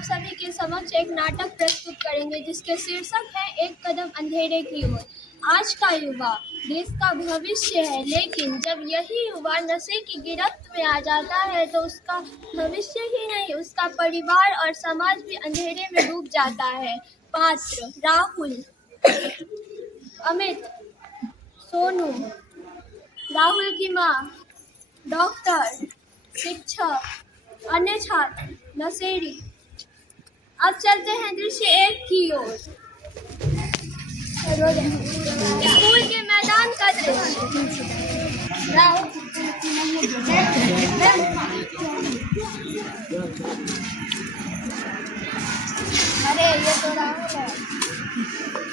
आप सभी के समक्ष एक नाटक प्रस्तुत करेंगे जिसके शीर्षक है एक कदम अंधेरे की ओर। आज का युवा देश का भविष्य है, लेकिन जब यही युवा नशे की गिरफ्त में आ जाता है तो उसका भविष्य ही नहीं, उसका परिवार और समाज भी अंधेरे में डूब जाता है। पात्र: राहुल, अमित, सोनू, राहुल की माँ, डॉक्टर, शिक्षक, अन्य छात्र, नशेड़ी। अब चलते हैं दृश्य 1 की ओर। स्कूल के मैदान का दृश्य। अरे ये तो राहुल है।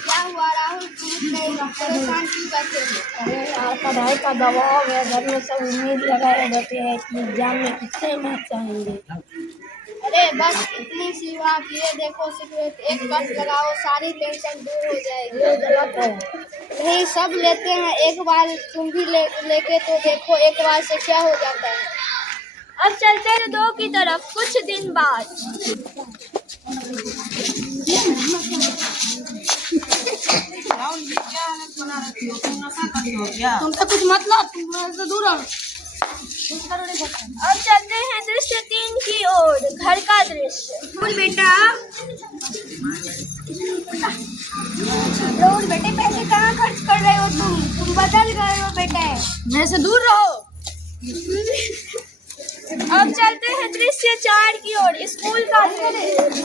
क्या हुआ राहुल, परेशान क्यों करते हो? अरे यार, पढ़ाई का दबाव है, घर में सब उम्मीद लगाए रहते हैं कि एग्जाम में कितने मार्क्स आएंगे। अरे बस इतनी सी बात, ये देखो सिगरेट एक कट लगाओ, सारी टेंशन दूर हो जाएगी। ये गलत है। नहीं, सब लेते हैं, एक बार तुम भी लेके तो देखो, एक बार से क्या हो जाता है। अब चलते हैं 2 की तरफ। कुछ दिन बाद तुमसे कुछ मतलब, तुम दूर रहो। अब चलते हैं दृश्य 3 की ओर। घर का दृश्य। बेटा, रोज बेटे पैसे कहाँ खर्च कर रहे हो तुम बदल गए हो बेटे। मेरे से दूर रहो। अब चलते हैं दृश्य 4 की ओर। स्कूल का दृश्य।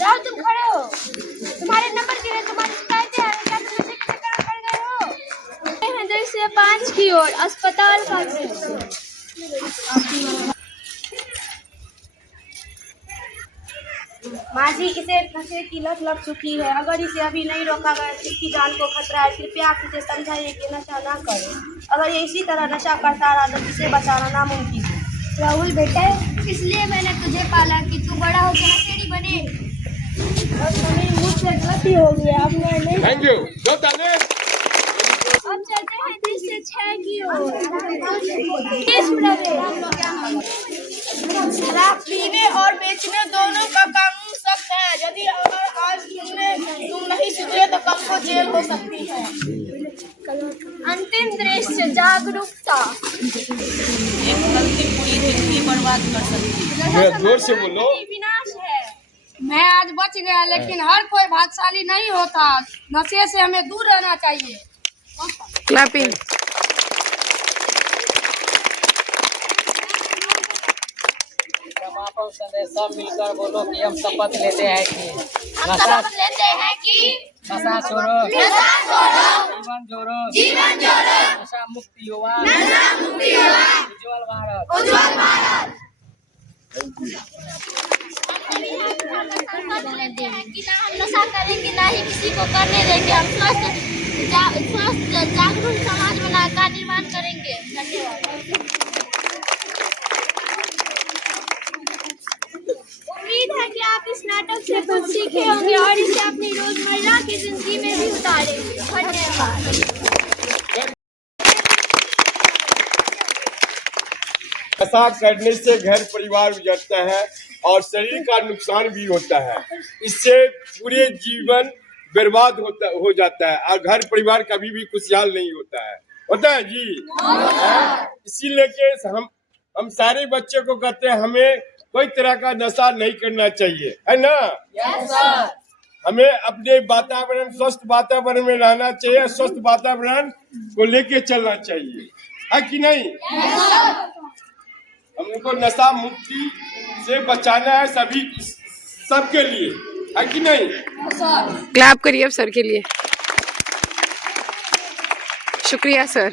राहुल, तुम खड़े हो, तुम्हारे नंबर गिरे, तुम्हारी शिकायतें आ रही, क्या तुम नशे के चक्कर में पड़ गए हो? चलते हैं दृश्य 5 की ओर। अस्पताल का दृश्य। माँ जी, इसे नशे की लत लग चुकी है। अगर इसे अभी नहीं रोका गया तो इसकी जान को खतरा है। कृपया आप इसे समझाइए कि नशा ना करे। अगर ये इसी तरह नशा करता रहा तो इसे बचाना नामुमकिन है। राहुल बेटे, इसलिए मैंने तुझे पाला कि तू बड़ा होकर नशेड़ी बने। अब मेरी मुझसे गलती हो गई, अब मैं नहीं। Thank you. अब चलते हैं दृश्य 6 की ओर। देश प्रवेश। शराब पीने और बेचने दोनों का कानून सख्त है। यदि अगर आज तुम नहीं सुधरे तो कल को जेल हो सकती है। अंतिम दृश्य जागरूकता। एक गलती पूरी जिंदगी बर्बाद कर सकती है। जोर से बोलो। विनाश है। मैं आज बच गया, लेकिन हर कोई भाग्यशाली नहीं होता। नशे से हमें दूर रहना चाहिए। क्लैपिंग। समापन संदेश सब मिलकर बोलो कि हम शपथ लेते हैं कि नशा छोड़ो, जीवन जोड़ो, नशा मुक्त युवा, उज्जवल भारत। लेते हैं कि ना हम नशा करेंगे, ना ही किसी को करने देंगे। हम स्वस्थ जागरूक समाज का निर्माण करेंगे। धन्यवाद। उम्मीद है कि आप इस नाटक से कुछ सीखे होंगे और इसे अपनी रोजमर्रा की जिंदगी में भी उतारेंगे। धन्यवाद। नशा करने से घर परिवार उजड़ता है और शरीर का नुकसान भी होता है। इससे पूरे जीवन बर्बाद हो जाता है और घर परिवार कभी भी खुशहाल नहीं होता है जी। इसीलिए के हम सारे बच्चे को कहते हैं हमें कोई तरह का नशा नहीं करना चाहिए, है ना? Yes sir. हमें अपने वातावरण, स्वस्थ वातावरण में रहना चाहिए, स्वस्थ वातावरण को लेके चलना चाहिए, है कि नहीं? Yes sir. हमको नशा मुक्ति से बचाना है सबके लिए, है कि नहीं? क्लैप करिए अब सर के लिए। शुक्रिया सर।